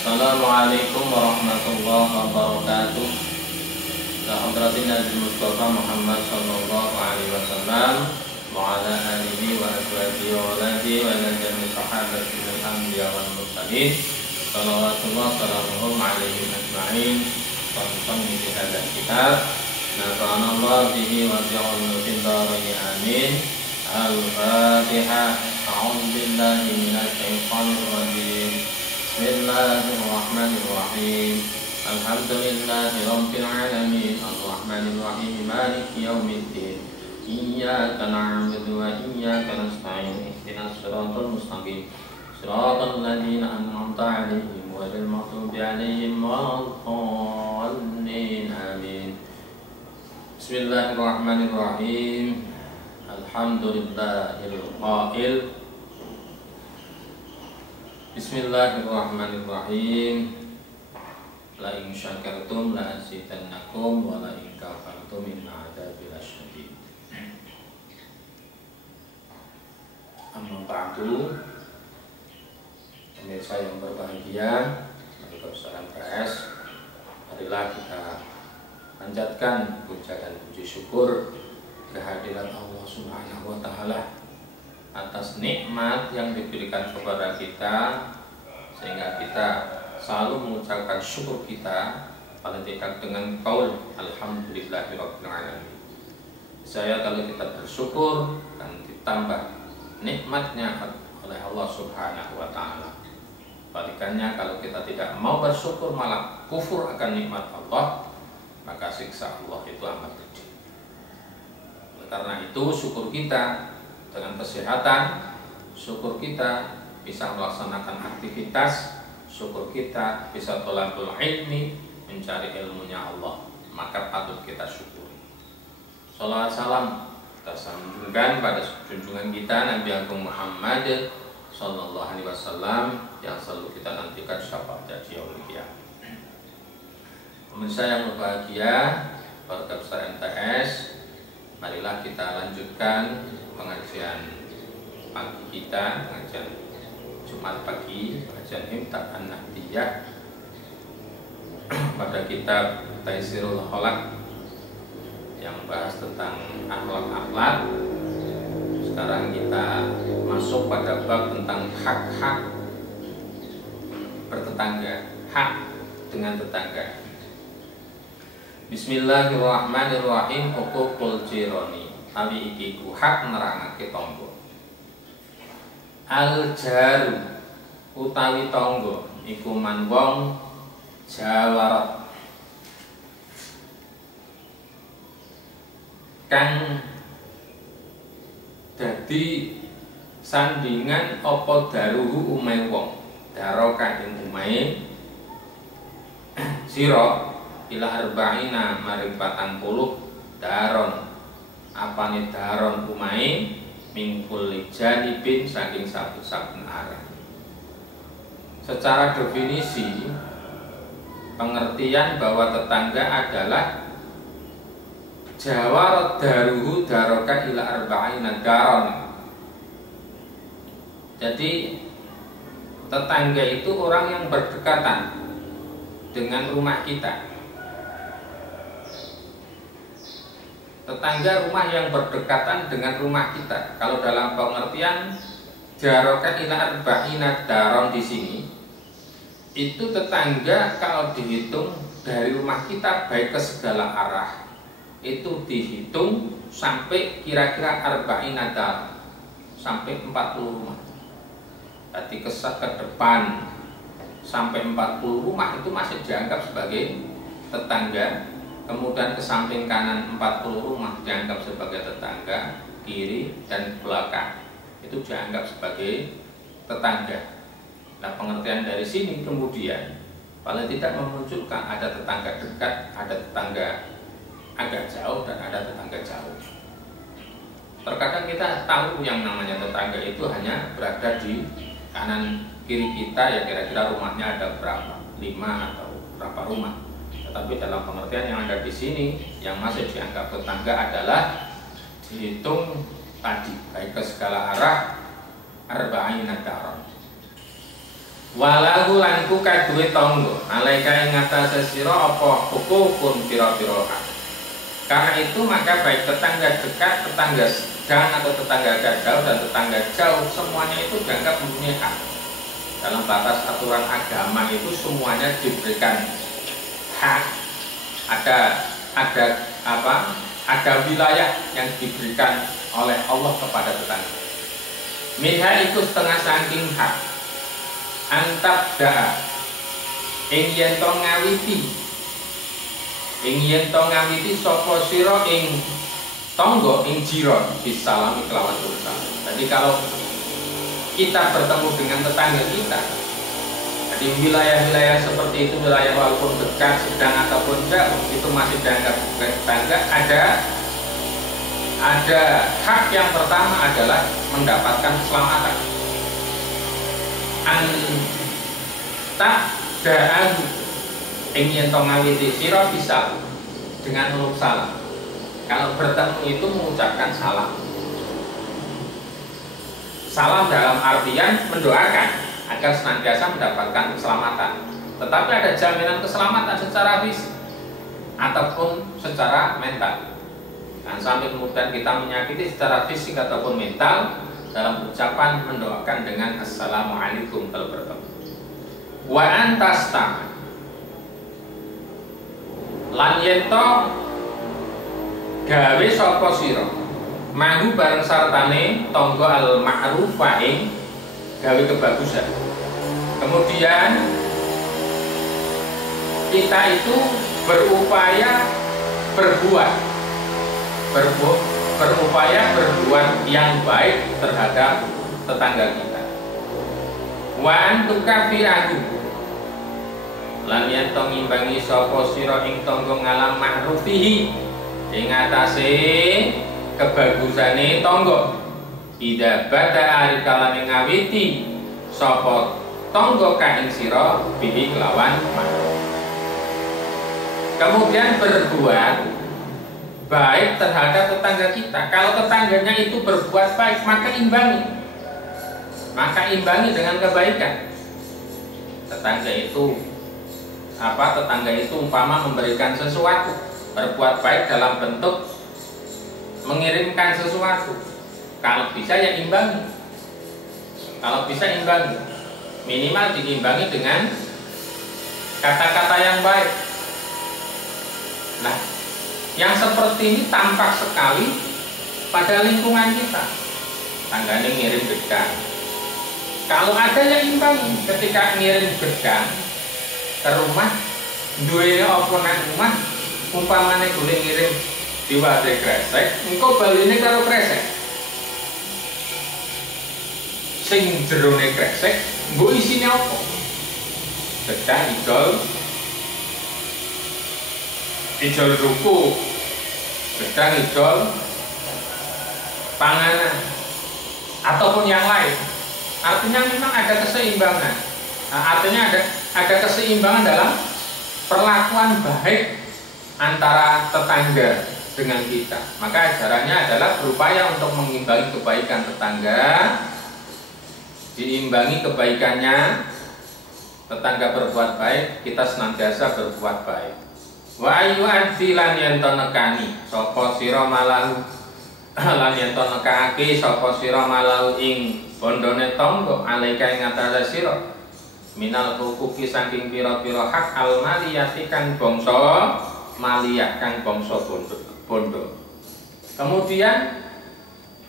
Assalamualaikum warahmatullahi wabarakatuh. Hadratin Nabi Mustafa Muhammad sallallahu alaihi wasallam wa ala alihi wa azwajihi wa alihi wa jami'i sahabatihi al-anbiya wal mursalin. Salawatullah salamuhum alaihim ajma'in. Qantam bi hadzal kitab. Nafa'anallahu bihi wa bi'ilmihi fid dharain amin. Al-Fatihah. A'udzu billahi minasy syaithanir rajim. Bismillahirrahmanirrahim. Alhamdulillahi rabbil alamin. Ar-Rahmanir Rahim. Maliki yaumiddin. Iyyaka na'budu wa iyyaka nasta'in. Ihdinas siratal mustaqim. Siratal ladzina an'amta 'alaihim ghairil maghdubi 'alaihim waladdallin. Amin. Bismillahirrahmanirrahim. Alhamdulillahil qail. Bismillahirrahmanirrahim. La in syakartum la azidannakum wa la in kafartum inna adzabi lasyadid. Amma ba'du. Pemirsa yang berbahagia, mari salam PS. Marilah kita panjatkan puja dan puji syukur kehadiran Allah Subhanahu wa taala atas nikmat yang diberikan kepada kita, sehingga kita selalu mengucapkan syukur kita, paling tidak dengan qaul alhamdulillahirabbil alamin. Saya kalau kita bersyukur dan ditambah nikmatnya oleh Allah Subhanahu wa taala. Balikannya kalau kita tidak mau bersyukur malah kufur akan nikmat Allah, maka siksa Allah itu amat pedih. Karena itu syukur kita dengan kesehatan, syukur kita bisa melaksanakan aktivitas, syukur kita bisa thalabul ilmi, mencari ilmunya Allah, maka patut kita syukuri. Salawat salam kita sambungkan pada junjungan kita Nabi Agung Muhammad sallallahu alaihi wasallam yang selalu kita nantikan syafaatnya di yaumul qiyamah. Pemirsa yang berbahagia, warga besar MTS, marilah kita lanjutkan pengajian pagi kita, pengajian Jumat pagi, pengajian Himtat An-Nahdiyah pada kitab Taisirul Khalaq yang bahas tentang akhlak-akhlak. Sekarang kita masuk pada bab tentang hak-hak bertetangga, hak dengan tetangga. Bismillahirrahmanirrahim. Hukukul jirani, tawi iki ku hak nerangake tangga. Al jaru utawi tangga iku man wong jawarat kang dadi sandingan apa daruhu umay wong, daro kang ing umahe sira ila arba'ina maring 40 daron. Apane daron umahe mingkul janibin saking saben-saben arah. Secara definisi pengertian bahwa tetangga adalah jawarat daruhu daroka ila arba'ina daron. Jadi tetangga itu orang yang berdekatan dengan rumah kita. Tetangga rumah yang berdekatan dengan rumah kita. Kalau dalam pengertian jarokan ila arba'ina daron di sini, itu tetangga kalau dihitung dari rumah kita baik ke segala arah, itu dihitung sampai kira-kira arba'ina daron, sampai 40 rumah. Berarti ke depan sampai 40 rumah itu masih dianggap sebagai tetangga. Kemudian ke samping kanan 40 rumah dianggap sebagai tetangga, kiri dan belakang itu dianggap sebagai tetangga. Nah, pengertian dari sini kemudian paling tidak memunculkan ada tetangga dekat, ada tetangga agak jauh, dan ada tetangga jauh. Terkadang kita tahu yang namanya tetangga itu hanya berada di kanan kiri kita, ya kira-kira rumahnya ada berapa, 5 atau berapa rumah. Tetapi dalam pengertian yang ada di sini, yang masih dianggap tetangga adalah dihitung tadi baik ke segala arah arba'ina daron. walahu lan ku kaduwe tangga alaika ing atase sira apa hukukun pira-pira hak. Karena itu maka baik tetangga dekat, tetangga sedang atau tetangga agak jauh dan tetangga jauh semuanya itu dianggap mempunyai hak. Dalam batas aturan agama itu semuanya diberikan hak. Ada wilayah yang diberikan oleh Allah kepada tetangga. Minha itu setengah saking hak. Antab da'a ing yen to ngawiti sapa sira ing tangga ing jira bisalami kelawan dosa. Jadi kalau kita bertemu dengan tetangga kita, jadi wilayah-wilayah seperti itu, wilayah walaupun dekat, sedang ataupun jauh, itu masih dianggap tetangga. Ada hak yang pertama adalah mendapatkan keselamatan. Antadaan ingin ngawiti sira bisa dengan huruf salam. Kalau bertemu itu mengucapkan salam. Salam dalam artian mendoakan agar senantiasa mendapatkan keselamatan. Tetapi ada jaminan keselamatan secara fisik ataupun secara mental. Dan sampai kemudian kita menyakiti secara fisik ataupun mental dalam ucapan mendoakan dengan assalamualaikum kalau bertemu. Wa antasta lan yento gawe sapa sira manggu bareng sartane tangga al ma'rufa ing gawe kebagusan. Kemudian kita itu berupaya berbuat yang baik terhadap tetangga kita. Wa antukafi aku lan yen to ngimbangi sapa sira ing tangga ngalam ma'rufihi ing atase kebagusane tangga. Ida bada ari kalane ngawiti sapa tangga ka ing sira bihi kelawan ma'ruf. Kemudian berbuat baik terhadap tetangga kita. Kalau tetangganya itu berbuat baik, maka imbangi dengan kebaikan. Tetangga itu umpama memberikan sesuatu, berbuat baik dalam bentuk mengirimkan sesuatu. Kalau bisa ya imbangi. Minimal diimbangi dengan kata-kata yang baik. Nah, yang seperti ini tampak sekali pada lingkungan kita. Tanggane ngirim gedang. Kalau ada yang imbangi, ketika ngirim gedang ke rumah, duwene apa nang rumah, umpamane gule ngirim diwade kresek, engko baline karo kresek. Sing jerone kresek, mbok isine apa? Gedang ijol ruku, gedang ijol panganan ataupun yang lain. Artinya memang ada keseimbangan. Artinya ada keseimbangan dalam perlakuan baik antara tetangga dengan kita. Maka caranya adalah berupaya untuk mengimbangi kebaikan tetangga, diimbangi kebaikannya. Tetangga berbuat baik, kita senantiasa berbuat baik. Wa ayu adilan yen to nekani sapa sira malahu lan yen to nekake sapa sira malahu ing bondone tangga alaika ing atase sira minal hukuki saking pira-pira hak al maliyati kang bangsa maliyah kang bangsa bondo. Kemudian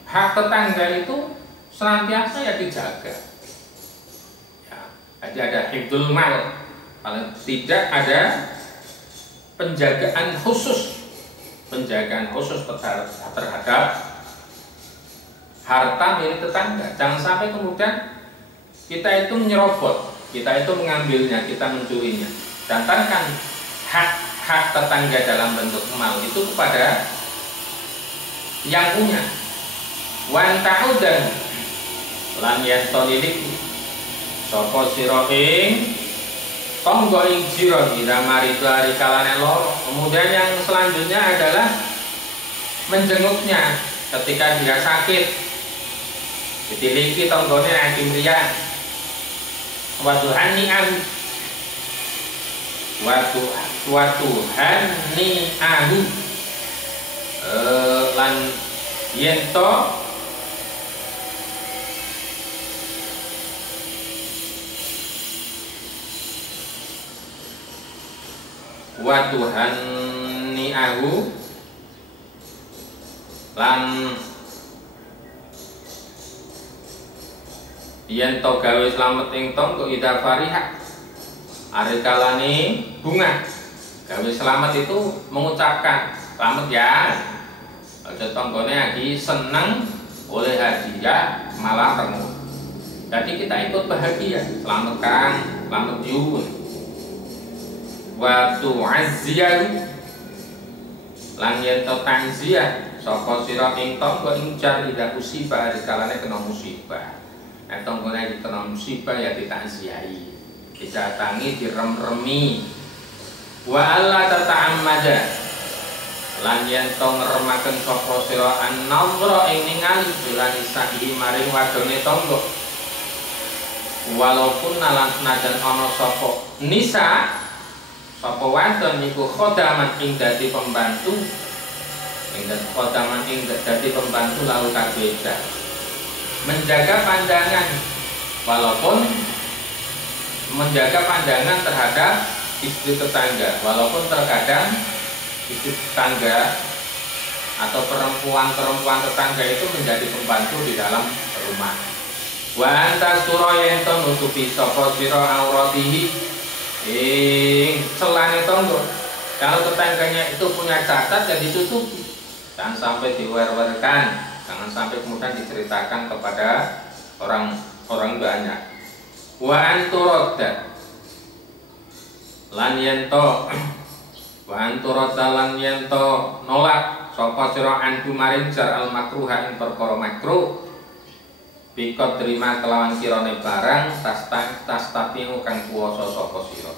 hak tetangga itu senantiasa ya dijaga. Ya, jadi ada hifdzul mal, paling tidak ada penjagaan khusus terhadap harta milik tetangga. Jangan sampai kemudian kita itu menyerobot, kita itu mengambilnya, kita mencurinya. Datangkan hak tetangga dalam bentuk mal itu kepada yang punya. Wan ta'udan lan yastoliliki sapa sira ing tangga ing jira diramari dari kalane loro. Kemudian yang selanjutnya adalah menjenguknya ketika dia sakit. Ditiliki tanggane hakim riyan. Waduhani'ahu waduhani'ahu lan yento waduhani'ahu lan yen to gawe slamet ing tangga ida fariha are kalane bunga gawe selamat itu mengucapkan selamat ya aja tanggane lagi seneng oleh hadiah malah rengu jadi kita ikut bahagia selamat kang selamat yun wa tu'azziyahu lan yen to tanziyah saka sira ing tangga ing jar ida musibah are kalane kena musibah tanggane kena musibah ya ditanziyahi dicatangi direm-remi wa alla tata'ammada lan yen to ngremaken sapa sira an-nazra ing ningali bilani sahi maring wadone tangga walaupun nalan senajan ana sapa nisa sapa wadon niku khodaman ing dadi pembantu lalu kabeh menjaga pandangan walaupun menjaga pandangan terhadap istri tetangga walaupun terkadang istri tetangga atau perempuan tetangga itu menjadi pembantu di dalam rumah wa anta suraya ento nutupi sapa sira auratihi ing celane tangga kalau tetangganya itu punya cacat ya ditutupi jangan sampai diwer-werkan jangan sampai kemudian diceritakan kepada orang banyak wa anturadda lan yento wa anturadda lan yento nolak sapa sira andu maring jar al makruha ing perkara makruh bikot terima kelawan kirane barang tas tapi kang kuwasa sapa sira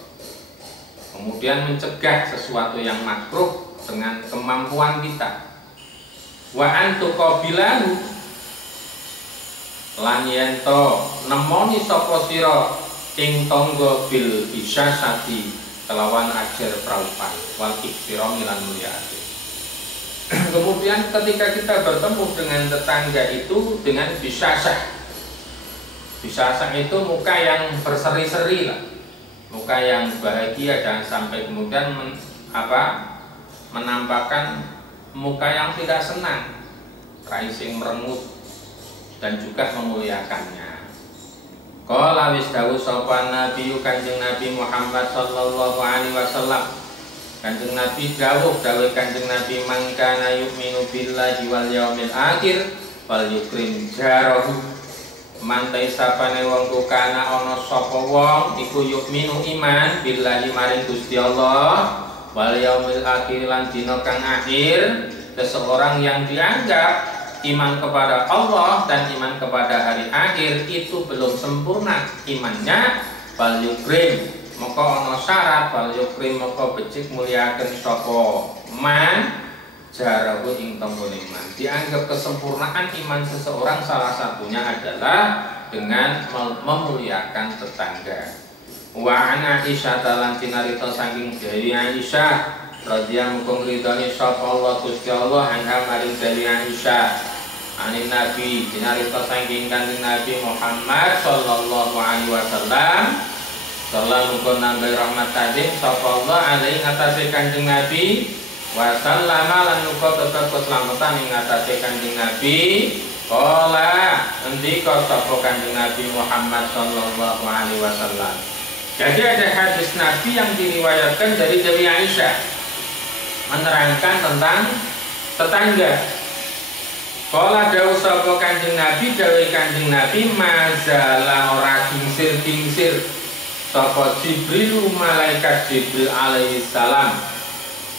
kemudian mencegah sesuatu yang makruh dengan kemampuan kita wa antu qabilahu lan yento nemoni sapa sira ing tangga bil isyasati kelawan ajar praupan wal iktirami lan mulyake kemudian ketika kita bertemu dengan tetangga itu dengan bisyasah itu muka yang berseri-seri lah muka yang bahagia jangan sampai kemudian menampakkan muka yang tidak senang, rising merengut dan juga memuliakannya. Qala wis dawuh sapa Nabi Kanjeng Nabi Muhammad sallallahu alaihi wasallam. Kanjeng Nabi dawuh Kanjeng Nabi man kana yu'minu billahi wal yaumil akhir wal yukrim jarahu. Mantai sapane wong kana ana sapa wong iku yu'minu iman billahi maring Gusti Allah wal yaumil akhir lan dina kang akhir seseorang yang dianggap iman kepada Allah dan iman kepada hari akhir itu belum sempurna imannya wal yukrim maka ana syarat wal yukrim maka becik muliaken sapa man jarahu ing tanggane iman dianggap kesempurnaan iman seseorang salah satunya adalah dengan memuliakan tetangga. Wa ana Aisyah lan tinarita saking dari Aisyah radhiyallahu ridhani sapa Allah Gusti Allah anha maring dari Aisyah anin Nabi tinarita saking Kanjeng Nabi Muhammad sallallahu alaihi wasallam sallallahu alaihi rahmat tadim sapa Allah alaihi ngatasi Kanjeng Nabi wa sallama lan uga tetep keselamatan ing ngatasi Kanjeng Nabi qala endika sapa Kanjeng Nabi Muhammad sallallahu alaihi wasallam. Jadi ada hadis Nabi yang diriwayatkan dari Dewi Aisyah menerangkan tentang tetangga. Kala dawuh sapa Kanjeng Nabi dawuh Kanjeng Nabi mazala ora kingsir-kingsir sapa Jibril malaikat Jibril alaihi salam.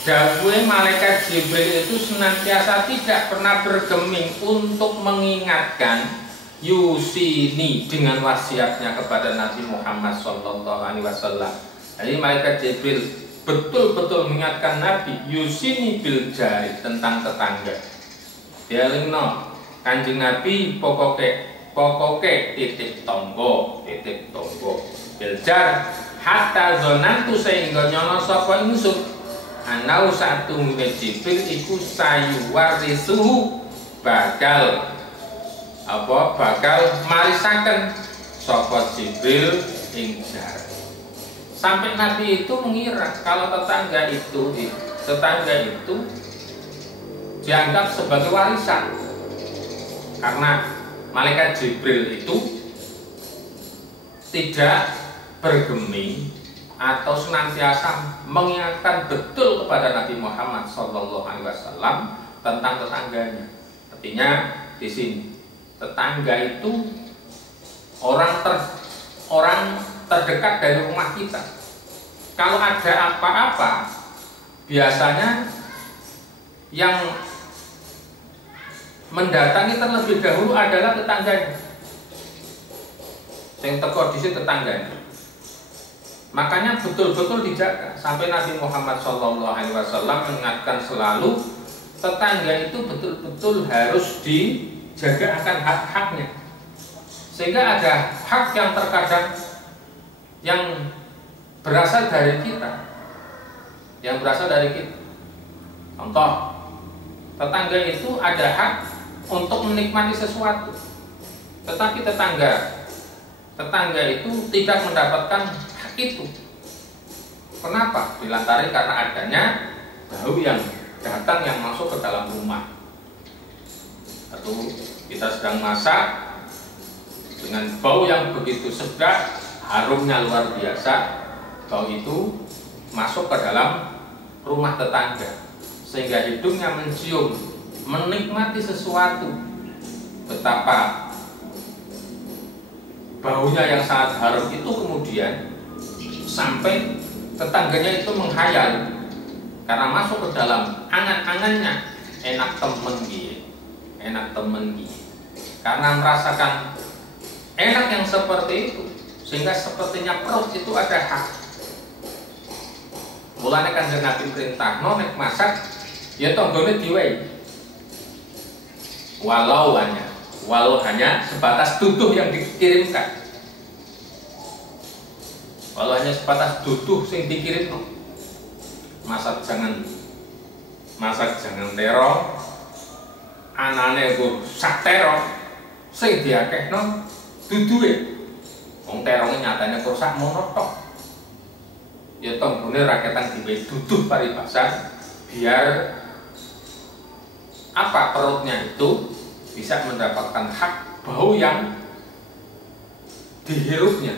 Dawuhe malaikat Jibril itu senantiasa tidak pernah bergeming untuk mengingatkan Yusini dengan wasiatnya kepada Nabi Muhammad sallallahu alaihi wasallam. Jadi malaikat Jibril betul-betul mengingatkan Nabi Yusini bil jari tentang tetangga. Dialingno Kanjeng Nabi pokoke titip tonggo. biljar hatta zonantu sehingga nyono sapa ingsun anau satu Jibril iku sayuwarisuhu bakal marisaken sapa Jibril ing jar. Sampai Nabi itu mengira kalau tetangga itu dianggap sebagai warisan, karena malaikat Jibril itu tidak bergeming atau senantiasa mengingatkan betul kepada Nabi Muhammad SAW tentang tetangganya. Artinya di sini tetangga itu orang terdekat dari rumah kita. Kalau ada apa-apa, biasanya yang mendatangi terlebih dahulu adalah tetangganya. Yang teko di sini tetangganya. Makanya betul-betul dijaga. Sampai Nabi Muhammad SAW mengingatkan selalu tetangga itu betul-betul harus dijaga akan hak-haknya. Sehingga ada hak yang terkadang yang berasal dari kita. Contoh, tetangga itu ada hak untuk menikmati sesuatu, tetapi tetangga itu tidak mendapatkan hak itu. Kenapa? Dilantarin karena adanya bau yang datang yang masuk ke dalam rumah. Atau kita sedang masak dengan bau yang begitu sedap, harumnya luar biasa, bau itu masuk ke dalam rumah tetangga sehingga hidungnya mencium, menikmati sesuatu. Betapa baunya yang sangat harum itu kemudian sampai tetangganya itu menghayal karena masuk ke dalam angan-angannya, enak temen gitu. Karena merasakan enak yang seperti itu, sehingga sepertinya perut itu ada hak. Mulane Kanjeng Nabi perintah nek masak ya tonggone diwehi. Walau hanya sebatas duduh yang dikirimkan. Walau hanya sebatas duduh sing dikirim. Masak jangan terong. Anane ku sak terong sing diakehno duduhe. Wong teronge nyatane rusak mono tok. Ya tonggone raketan diwehi duduh paribasan biar perutnya itu bisa mendapatkan hak bau yang dihirupnya.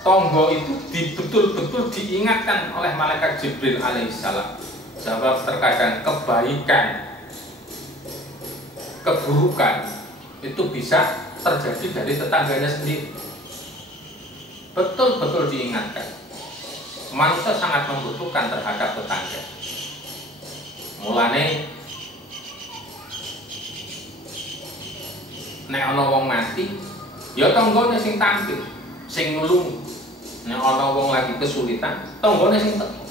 Tonggo itu betul-betul diingatkan oleh malaikat Jibril alaihissalam. Sebab terkadang kebaikan, keburukan itu bisa terjadi dari tetangganya sendiri. Betul-betul diingatkan. Manusia sangat membutuhkan terhadap tetangga. Mulane nek ana wong mati, ya tanggane sing tampil, sing nulung. Nek ana wong lagi kesulitan, tanggane sing teko.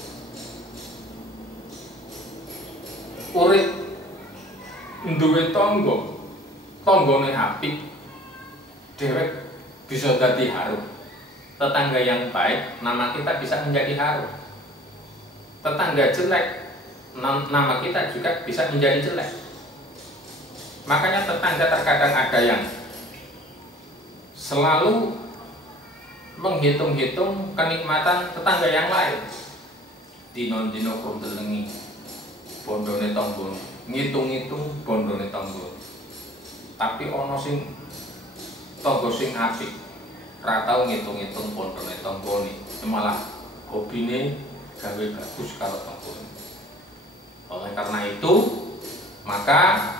Urip duwe tanggane apik, dhewek bisa dadi harum. Tetangga yang baik, nama kita bisa menjadi harum. Tetangga jelek, nama kita juga bisa menjadi jelek. Makanya tetangga terkadang ada yang selalu menghitung-hitung kenikmatan tetangga yang lain. Dino-dino kondelengi bondone tanggone, ngitung-ngitung bondone tanggone. Tapi ono sing tangga sing apik, ra tau ngitung-ngitung bondone tanggone, malah hobine gawe bagus karo tanggone. Oleh karena itu, maka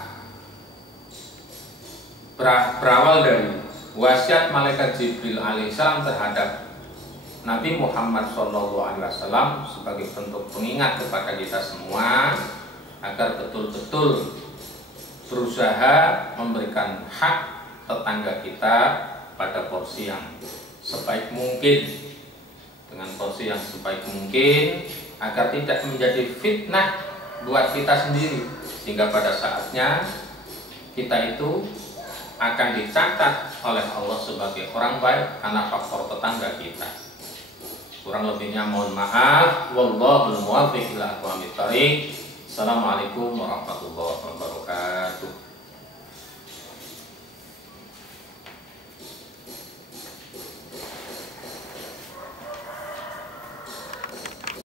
berawal dari wasiat malaikat Jibril alaihissalam terhadap Nabi Muhammad SAW sebagai bentuk pengingat kepada kita semua agar betul-betul berusaha memberikan hak tetangga kita pada porsi yang sebaik mungkin, dengan porsi yang sebaik mungkin agar tidak menjadi fitnah buat kita sendiri, sehingga pada saatnya kita itu akan dicatat oleh Allah sebagai orang baik karena faktor tetangga kita. Kurang lebihnya mohon maaf. Wallahul muwaffiq ila aqwamit thoriq. Assalamualaikum warahmatullahi wabarakatuh.